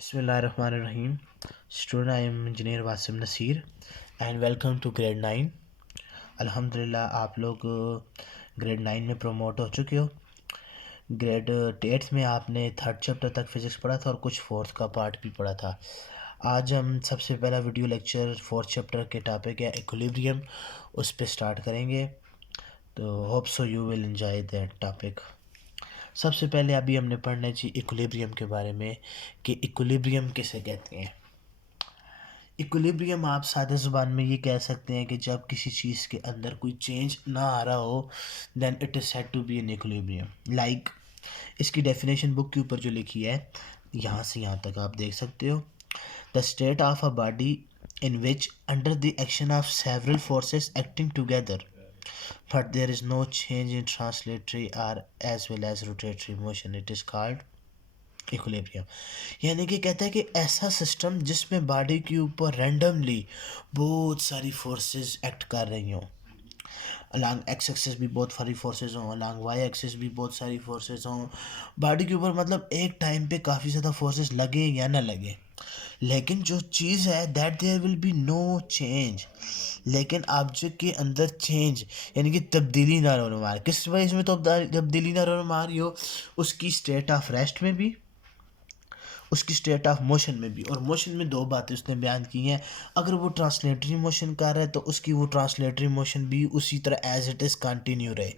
Bismillahirrahmanirrahim. Student, I am Engineer Wasim Nasir and welcome to grade 9. अल्हम्दुलिल्लाह आप लोग grade 9 में प्रमोट हो चुके हो। ग्रेड 8 में आपने थर्ड चैप्टर तक फिज़िक्स पढ़ा था और कुछ फोर्थ का पार्ट भी पढ़ा था। आज हम सबसे पहला वीडियो लेक्चर फोर्थ चैप्टर के टॉपिक है इक्विलिब्रियम, उस पर स्टार्ट करेंगे। तो hope so you will enjoy that topic. सबसे पहले अभी हमने पढ़ना चाहिए इक्विलिब्रियम के बारे में कि इक्विलिब्रियम किसे कहते हैं। इक्विलिब्रियम आप सादे ज़ुबान में ये कह सकते हैं कि जब किसी चीज़ के अंदर कोई चेंज ना आ रहा हो then it is said to be an equilibrium. Like इसकी डेफिनेशन बुक के ऊपर जो लिखी है यहाँ से यहाँ तक आप देख सकते हो। The state of a body in which under the action of several forces acting together but there is no change in translatory or as well as rotatory motion, it is called equilibrium. यानी कि कहता है कि ऐसा system जिसमें body के ऊपर randomly बहुत सारी फोर्सेस एक्ट कर रही हों, अलॉन्ग एक्स एक्सिस भी बहुत सारी फोर्सेस हों, अलॉन्ग वाई एक्सिस भी बहुत सारी फोर्सेस हों, बॉडी के ऊपर मतलब एक टाइम पे काफ़ी ज़्यादा फोर्सेस लगे या ना लगे, लेकिन जो चीज़ है that there will be no change. लेकिन ऑब्जेक्ट के अंदर चेंज यानी कि तब्दीली ना होने मार, किस वजह में तो तब्दीली ना होने मार रही हो, उसकी स्टेट ऑफ रेस्ट में भी, उसकी स्टेट ऑफ मोशन में भी। और मोशन में दो बातें उसने बयान की हैं। अगर वो ट्रांसलेटरी मोशन कर रहा है तो उसकी वो ट्रांसलेटरी मोशन भी उसी तरह एज इट इज़ कंटिन्यू रहे,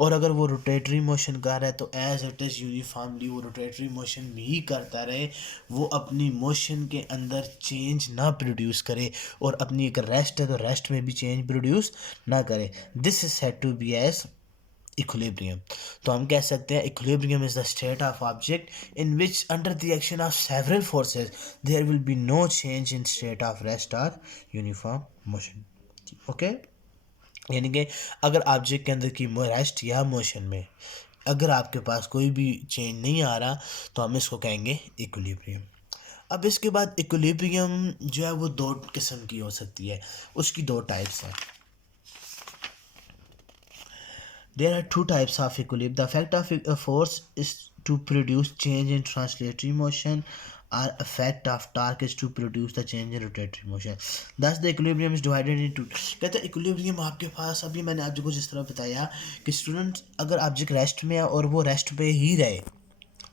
और अगर वो रोटेटरी मोशन कर रहा है तो एज इट इज़ यूनिफॉर्मली वो रोटेटरी मोशन भी ही करता रहे, वो अपनी मोशन के अंदर चेंज ना प्रोड्यूस करे, और अपनी अगर रेस्ट है तो रेस्ट में भी चेंज प्रोड्यूस ना करे। This is said to be as equilibrium. तो हम कह सकते हैं equilibrium is the state of object in which under the action of several forces there will be no change in state of rest और uniform motion. Okay, यानी कि अगर object के अंदर की रेस्ट या मोशन में अगर आपके पास कोई भी चेंज नहीं आ रहा तो हम इसको कहेंगे इक्विलिब्रियम। अब इसके बाद इक्विलिब्रियम जो है वो दो किस्म की हो सकती है, उसकी दो टाइप्स हैं। There are two types of equilibrium. The effect of a force is to produce change in translatory motion, or effect of torque is to produce the change in rotatory motion. Thus the equilibrium is divided into, कहते हैं equilibrium आपके पास, अभी मैंने आपको जिस तरह बताया कि स्टूडेंट अगर ऑब्जेक्ट रेस्ट में है और वो रेस्ट पे ही रहे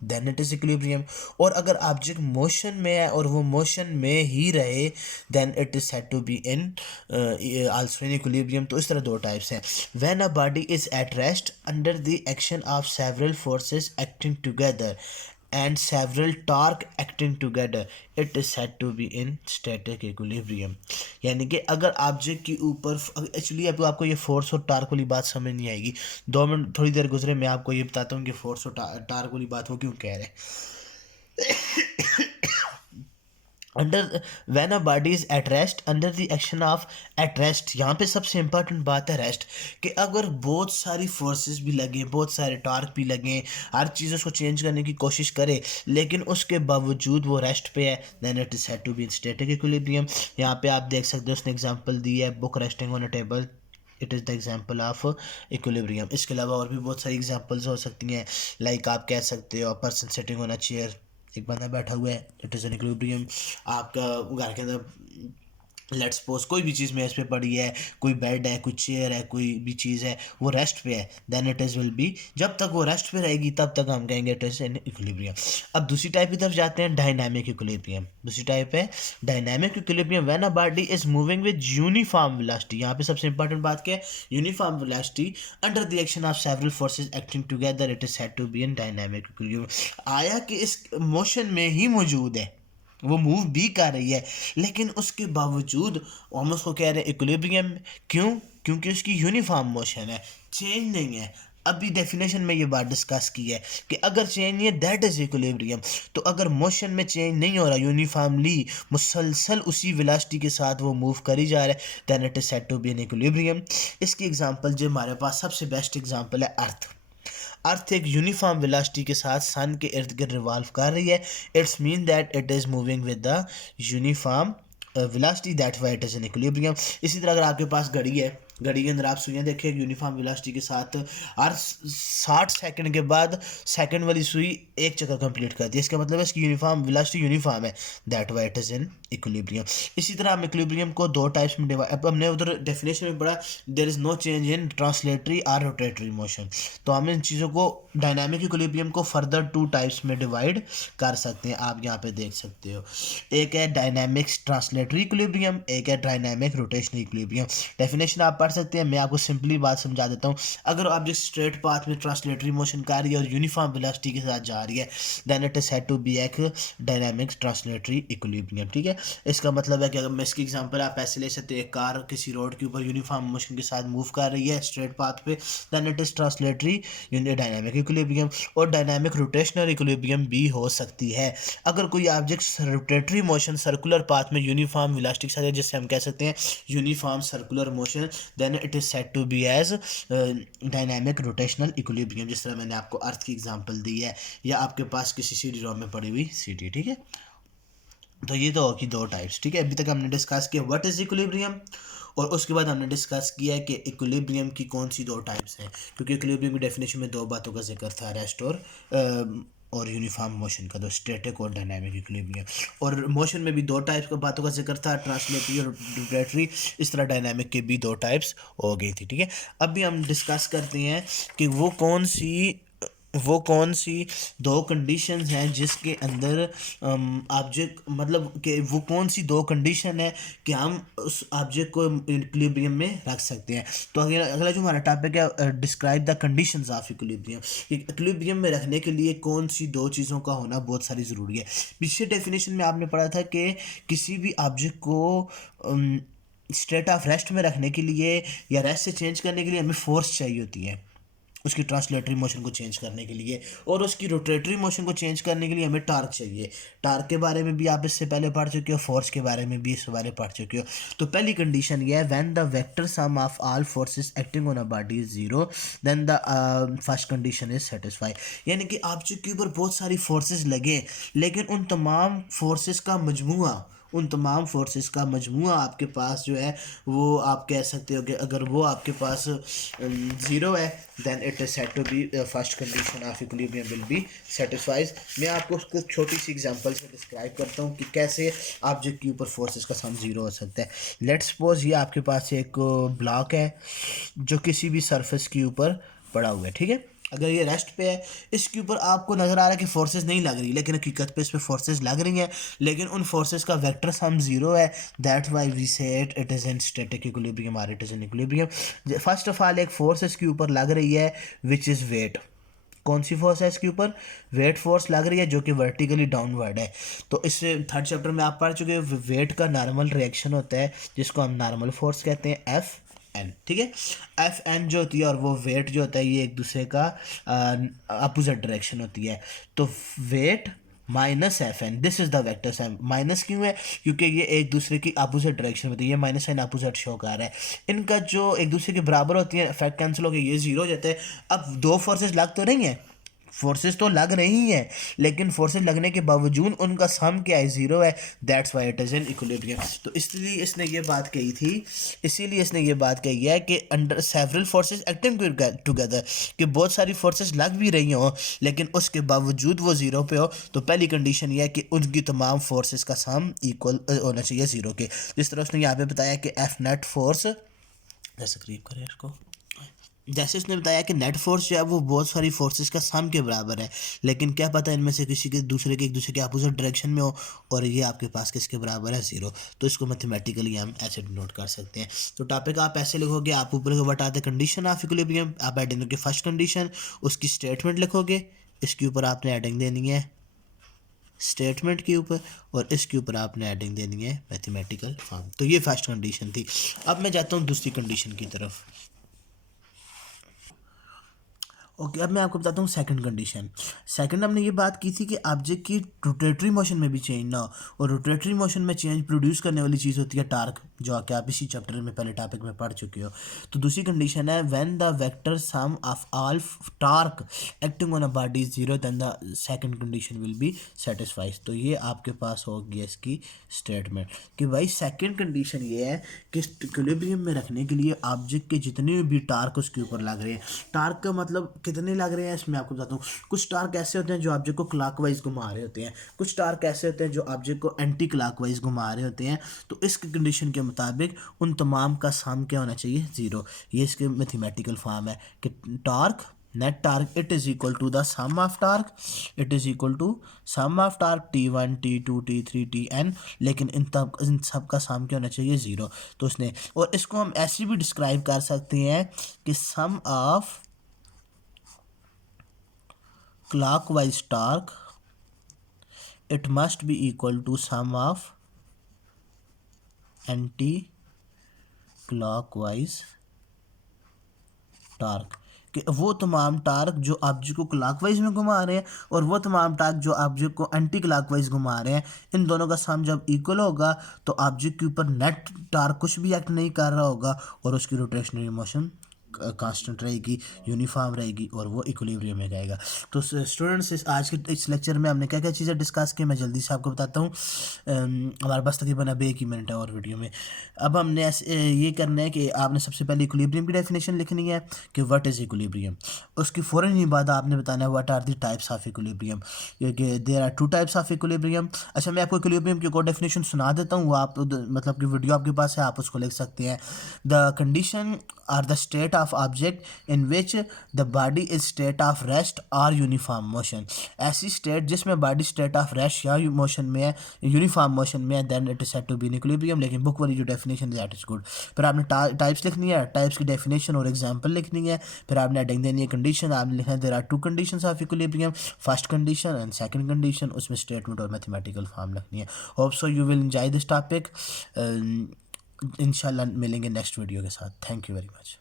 देन इट इज़ इक्विलिब्रियम, और अगर ऑब्जेक्ट मोशन में है और वो मोशन में ही रहे then it is said to be in also in equilibrium. तो इस तरह दो टाइप्स हैं। When a body is at rest under the action of several forces acting together and several torque acting together it is said to be in static equilibrium। यानी कि अगर object के ऊपर एक्चुअली अब आपको ये फोर्स और टार्क वाली बात समझ नहीं आएगी, 2 मिनट थोड़ी देर गुजरे मैं आपको ये बताता हूँ कि फोर्स और टार्क वाली बात वो क्यों कह रहे हैं। Under when a body is at rest under the action of at rest, यहाँ पे सबसे इंपॉर्टेंट बात है रेस्ट, कि अगर बहुत सारी फोर्सेस भी लगे, बहुत सारे टार्क भी लगे, हर चीज़ उसको चेंज करने की कोशिश करे, लेकिन उसके बावजूद वो रेस्ट पे है then it is said to be in static equilibrium. यहाँ पे आप देख सकते हो उसने एग्जांपल दी है, book resting on a table, it is the example of equilibrium. इसके अलावा और भी बहुत सारी एग्जाम्पल्स हो सकती हैं, लाइक आप कह सकते हो person sitting on a chair, एक बंदा बैठा हुआ है, इट इज़ एन इक्विलिब्रियम। आपका घर के अंदर लेट्स सपोज कोई भी चीज़ मेज पे पड़ी है, कोई बेड है, कोई चेयर है, कोई भी चीज़ है, वो रेस्ट पे है then it is will be, जब तक वो रेस्ट पे रहेगी तब तक हम कहेंगे इट इज़ एन इक्विलिब्रियम। अब दूसरी टाइप की तरफ जाते हैं, डायनामिक इक्विलिब्रियम। दूसरी टाइप है dynamic equilibrium when a body is moving with uniform velocity. यहाँ पे सबसे इंपॉर्टेंट बात क्या है, uniform velocity under the action of several forces acting together it is said to be an dynamic equilibrium. आया कि इस मोशन में ही मौजूद है, वो मूव भी कर रही है, लेकिन उसके बावजूद हम उसको कह रहे हैं इक्विलिब्रियम। क्यों? क्योंकि उसकी यूनिफॉर्म मोशन है, चेंज नहीं है। अभी डेफिनेशन में ये बात डिस्कस की है कि अगर चेंज नहीं है दैट इज इक्विलिब्रियम। तो अगर मोशन में चेंज नहीं हो रहा, यूनिफॉर्मली मुसलसल उसी वेलोसिटी के साथ वो मूव करी जा रहा है then it is said to be an equilibrium. इसकी एग्जांपल जो हमारे पास सबसे बेस्ट एग्जांपल है अर्थ। अर्थ एक यूनिफॉर्म वेलोसिटी के साथ सन के इर्द गिर्द रिवॉल्व कर रही है, it's mean that it is moving with the uniform velocity, that's why it is in equilibrium. इसी तरह अगर आपके पास घड़ी है घड़ी के अंदर आप सुइयाँ देखिए यूनिफॉर्म वेलोसिटी के साथ हर 60 सेकंड के बाद सेकंड वाली सुई एक चक्कर कंप्लीट करती है, इसका मतलब है इसकी यूनिफॉर्म वेलोसिटी यूनिफॉर्म है, that why it is in equilibrium. इसी तरह हम इक्विलिब्रियम को दो टाइप्स में डिवाइड, अब हमने उधर डेफिनेशन में पढ़ा there is no change in translatory और रोटेटरी मोशन, तो हम इन चीज़ों को डायनामिक इक्विलिब्रियम को फर्दर टू टाइप्स में डिवाइड कर सकते हैं, आप यहाँ पे देख सकते हो। एक है डायनामिक्स ट्रांसलेटरी इक्विलिब्रियम, एक है डायनामिक रोटेशनल इक्विलिब्रियम। डेफिनेशन आप पढ़ सकते हैं, मैं आपको सिंपली बात समझा देता हूँ। अगर ऑब्जेक्ट स्ट्रेट पाथ में ट्रांसलेटरी मोशन कर रही है और यूनिफॉर्म वेलोसिटी के साथ जा रही है, then it is said to be एक डायनामिक ट्रांसलेटरी इक्विलिब्रियम, ठीक है। इसका मतलब है कि अगर मैं इसकी एग्जांपल आप ऐसे ले सकते हैं, एक कार किसी रोड के ऊपर यूनिफॉर्म मोशन के साथ मूव कर रही है स्ट्रेट पाथ पे, then it is translatory dynamic equilibrium. और डायनामिक रोटेशनल इक्विलिब्रियम भी हो सकती है अगर कोई object rotatory motion circular path में यूनिफॉर्म वेलोसिटी के साथ है, जिससे हम कह सकते हैं uniform circular motion, then it is said to be as dynamic rotational equilibrium, जिस तरह मैंने आपको अर्थ की एग्जांपल दी है या आपके पास किसी सीडी रोम में पड़ी हुई सीडी, ठीक है। तो ये तो होगी दो टाइप्स, ठीक है। अभी तक हमने डिस्कस किया व्हाट इज इक्विलिब्रियम, और उसके बाद हमने डिस्कस किया है कि इक्विलिब्रियम की कौन सी दो टाइप्स हैं, क्योंकि इक्विलिब्रियम की डेफिनेशन में दो बातों का जिक्र था, रेस्ट और यूनिफॉर्म मोशन का, तो स्टैटिक और डायनामिक इक्विलिब्रियम। और मोशन में भी दो टाइप्स का बातों का जिक्र था, ट्रांसलेटरी और रोटेटरी, इस तरह डायनामिक के भी दो टाइप्स हो गई थी, ठीक है। अभी हम डिस्कस करते हैं कि वो कौन सी दो कंडीशंस हैं जिसके अंदर ऑब्जेक्ट, मतलब कि वो कौन सी दो कंडीशन है कि हम उस ऑब्जेक्ट को इक्विलिब्रियम में रख सकते हैं। तो अगला जो हमारा टॉपिक है, describe the conditions of equilibrium. Equilibrium में रखने के लिए कौन सी दो चीज़ों का होना बहुत सारी ज़रूरी है। पिछले डेफिनेशन में आपने पढ़ा था कि किसी भी ऑब्जेक्ट को स्टेट ऑफ रेस्ट में रखने के लिए या रेस्ट से चेंज करने के लिए हमें फोर्स चाहिए होती है, उसकी ट्रांसलेटरी मोशन को चेंज करने के लिए, और उसकी रोटेटरी मोशन को चेंज करने के लिए हमें टार्क चाहिए। टार्क के बारे में भी आप इससे पहले पढ़ चुके हो, फोर्स के बारे में भी इससे पहले पढ़ चुके हो। तो पहली कंडीशन ये है, when the vector sum of all forces acting on a body is zero, then the first condition is satisfy. यानी कि ऑब्जेक्ट के ऊपर बहुत सारी फोर्सेस लगे, लेकिन उन तमाम फोर्सेस का मजमुआ आपके पास जो है वो आप कह सकते हो कि अगर वो आपके पास ज़ीरो है, then it is said to be first condition of equilibrium will be satisfies. मैं आपको उसको छोटी सी एग्जांपल से डिस्क्राइब करता हूँ कि कैसे ऑब्जेक्ट के ऊपर फोर्सेस का सम ज़ीरो हो सकता है। लेट्स सपोज ये आपके पास एक ब्लॉक है जो किसी भी सरफेस के ऊपर पड़ा हुआ है, ठीक है। अगर ये रेस्ट पे है, इसके ऊपर आपको नज़र आ रहा है कि फोर्सेस नहीं लग रही, लेकिन हकीकत पे इस पे फोर्सेस लग रही हैं, लेकिन उन फोर्सेस का वेक्टर सम जीरो है, that why we say it is in static equilibrium और it is in equilibrium. First of all एक फोर्स इसके ऊपर लग रही है विच इज़ वेट। कौन सी फोर्स है इसके ऊपर? वेट फोर्स लग रही है जो कि वर्टिकली डाउनवर्ड है। तो इस थर्ड चैप्टर में आप पढ़ चुके हैं वेट का नॉर्मल रिएक्शन होता है जिसको हम नॉर्मल फोर्स कहते हैं, एफ एन, ठीक है। एफ एन जो होती है और वो वेट जो होता है ये एक दूसरे का अपोजिट डायरेक्शन होती है। तो weight minus F N, this is the vector sign. Minus क्यों है? क्योंकि ये एक दूसरे की अपोजिट डायरेक्शन में होती है, ये माइनस साइन अपोजिट शो कर रहा है। इनका जो एक दूसरे के बराबर होती है, इफेक्ट कैंसिल हो गया, ये जीरो हो जाता है। अब दो फोर्सेस लग तो रही हैं, फोर्सेस तो लग रही हैं, लेकिन फोर्सेस लगने के बावजूद उनका सम क्या है? जीरो है, that's why it is in equilibrium. तो इसलिए इसने ये बात कही थी, इसीलिए इसने ये बात कही है कि under several forces acting together, कि बहुत सारी फोर्सेस लग भी रही हों लेकिन उसके बावजूद वो जीरो पे हो, तो पहली कंडीशन ये है कि उनकी तमाम फोर्सेस का सम इक्वल होना चाहिए जीरो के। जिस तरह उसने यहाँ पे बताया कि एफ नेट फोर्स, जैसे करीब करें इसको, जैसे उसने बताया कि नेट फोर्स जो है वो बहुत सारी फोर्सेस का सम के बराबर है, लेकिन क्या पता इनमें से किसी के एक दूसरे के अपोजिट डायरेक्शन में हो, और ये आपके पास किसके बराबर है? जीरो। तो इसको मैथमेटिकली हम ऐसे नोट कर सकते हैं। तो टॉपिक आप ऐसे लिखोगे, आप ऊपर को बताते कंडीशन ऑफ इक्विलिब्रियम, आप एडिंग दोगे फर्स्ट कंडीशन, उसकी स्टेटमेंट लिखोगे, इसके ऊपर आपने एडिंग देनी है स्टेटमेंट के ऊपर, और इसके ऊपर आपने एडिंग देनी है मैथमेटिकल फॉर्म। तो ये फर्स्ट कंडीशन थी। अब मैं जाता हूँ दूसरी कंडीशन की तरफ। ओके, अब मैं आपको बताता हूँ सेकंड कंडीशन। सेकंड हमने ये बात की थी कि ऑब्जेक्ट की रोटेटरी मोशन में भी चेंज ना हो, और रोटेटरी मोशन में चेंज प्रोड्यूस करने वाली चीज़ होती है टार्क, जो कि आप इसी चैप्टर में पहले टॉपिक में पढ़ चुके हो। तो दूसरी कंडीशन है when the vector sum of all torque acting on a body is zero then the second condition will be satisfied. तो ये आपके पास होगी इसकी स्टेटमेंट कि भाई सेकंड कंडीशन ये है कि इक्विलिब्रियम में रखने के लिए ऑब्जेक्ट के जितने भी टार्क उसके ऊपर लग रहे हैं, टार्क का मतलब कितने लग रहे हैं इसमें आपको बताता हूँ। कुछ टार्क ऐसे होते हैं जो ऑब्जेक्ट को क्लॉकवाइज घुमा रहे होते हैं, कुछ टार्क ऐसे होते हैं जो ऑब्जेक्ट को एंटी क्लॉकवाइज घुमा रहे होते हैं। तो इस कंडीशन के मुताबिक उन तमाम का सम क्या होना चाहिए, ज़ीरो। ये इसके मैथमेटिकल फॉर्म है कि torque net torque it is equal to the sum of torque, it is equal to sum of torque T1 T2 T3 Tn, लेकिन इन सब का सम क्या होना चाहिए, ज़ीरो। तो उसने, और इसको हम ऐसे भी डिस्क्राइब कर सकते हैं कि sum of clockwise torque it must be equal to sum of anti clockwise torque, कि वो तमाम टार्क जो ऑब्जेक्ट को क्लॉकवाइज में घुमा रहे हैं और वो तमाम टार्क जो ऑब्जेक्ट को एंटी क्लॉकवाइज घुमा रहे हैं, इन दोनों का सम जब इक्वल होगा तो ऑब्जेक्ट के ऊपर नेट टार्क कुछ भी एक्ट नहीं कर रहा होगा और उसकी रोटेशनरी मोशन कांस्टेंट रहेगी, यूनिफॉर्म रहेगी और वो इक्विलिब्रियम में जाएगा। तो स्टूडेंट्स, आज के इस लेक्चर में हमने क्या क्या चीज़ें डिस्कस की मैं जल्दी से आपको बताता हूँ। हमारे पास तकरीबन अब 1 ही मिनट है और वीडियो में। अब हमने ऐसे ये करना है कि आपने सबसे पहले इक्विलिब्रियम की डेफिनेशन लिखनी है कि व्हाट इज़ इक्विलिब्रियम। उसकी फ़ौरन ही बाद आपने बताना है what are the types of equilibrium, क्योंकि there are 2 types of equilibrium. अच्छा, मैं आपको इक्विलिब्रियम की कोड डेफिनेशन सुना देता हूँ, वो आप मतलब कि वीडियो आपके पास है, आप उसको लिख सकते हैं। The condition are the state of object in which the body is state of rest और यूनिफॉर्म मोशन। ऐसी स्टेट जिसमें बॉडी स्टेट ऑफ रेस्ट या मोशन में है, यूनिफॉर्म मोशन में है, then it is said to be in equilibrium. लेकिन book वाली जो डेफिनेशन दैट इज गुड। फिर आपने टाइप्स लिखनी है, टाइप्स की डेफिनेशन और एग्जांपल लिखनी है। फिर आपने हेडिंग देनी है कंडीशन, आपने लिखना है there are 2 conditions of equilibrium, first condition and second condition. उसमें स्टेटमेंट और मैथमेटिकल फॉर्म लिखनी है। Hope so you will enjoy this topic. इंशाल्लाह मिलेंगे नेक्स्ट वीडियो के साथ। Thank you very much.